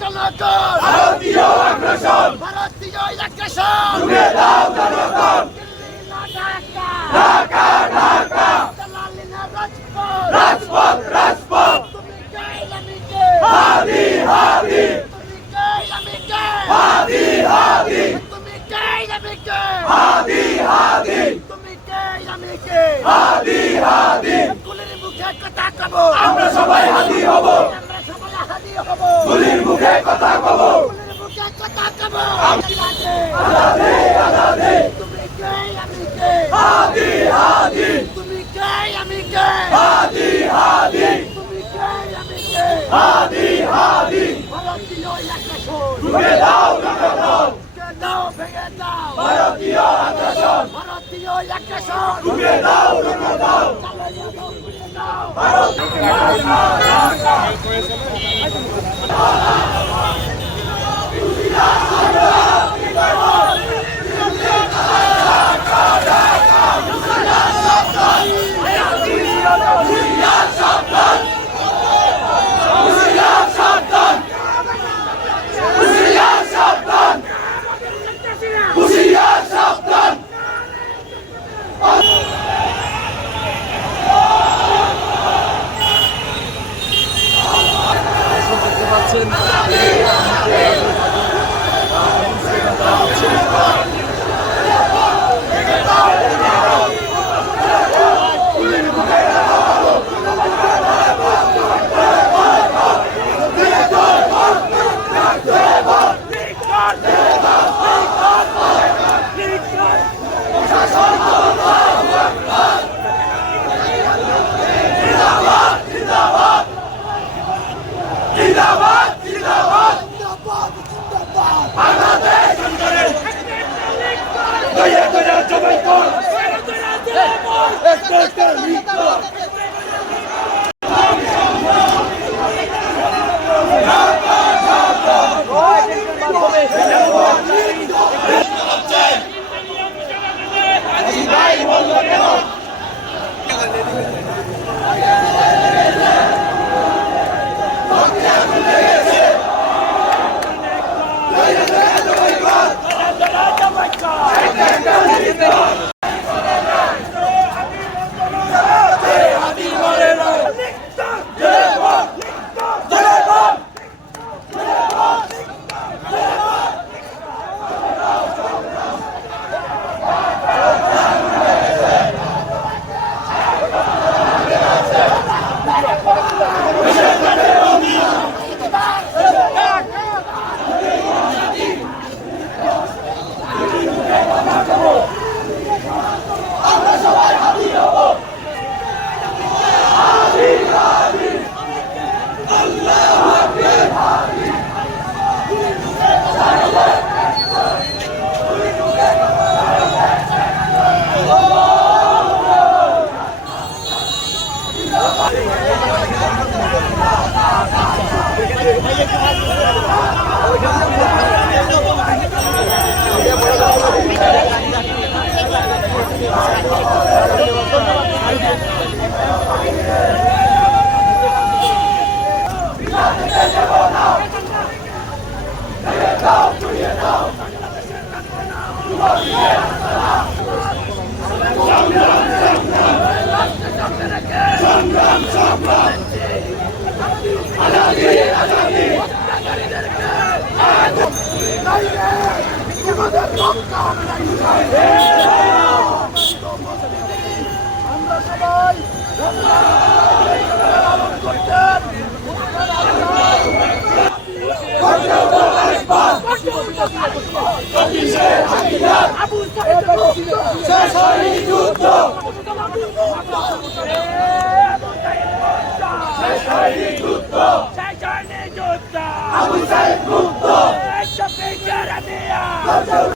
জনগণ ভারতীয় আগ্রাসন ভারতীয় আগ্রাসন রুখে দাও জনগণ ঢাকা ঢাকা রাজপথ রাজপথ তুমি কে আমি কে হাদি হাদি তুমি কে আমি কে হাদি হাদি তুমি কে আমি কে হাদি হাদি তুমি কে আমি কে হাদি হাদি গুলির মুখে কথা কব আমরা সবাই হাদি হব আমরা সবাই হাদি হব গুলির মুখে কথা কব গুলির মুখে কথা কব আজাদে আজাদে তুমি কে আমি কে হাদি হাদি তুমি কে আমি কে হাদি হাদি তুমি কে আমি কে হাদি হাদি ভারতীয় আগ্রাসন রুখে দাও জনগণ কে দাও ভেঙে দাও ভারতীয় আগ্রাসন ভারতীয় আগ্রাসন রুখে দাও রুখে দাও চালিয়ে দাও ঘুরে দাও হুঁশিয়ার সাবধান দেখতে পাচ্ছেন জিন্দাবাদ জিন্দাবাদ বাংলাদেশ দয়া করে জবাই কর একটা মৃত্যু আমরা সবাই আবু সাইদ মুক্ত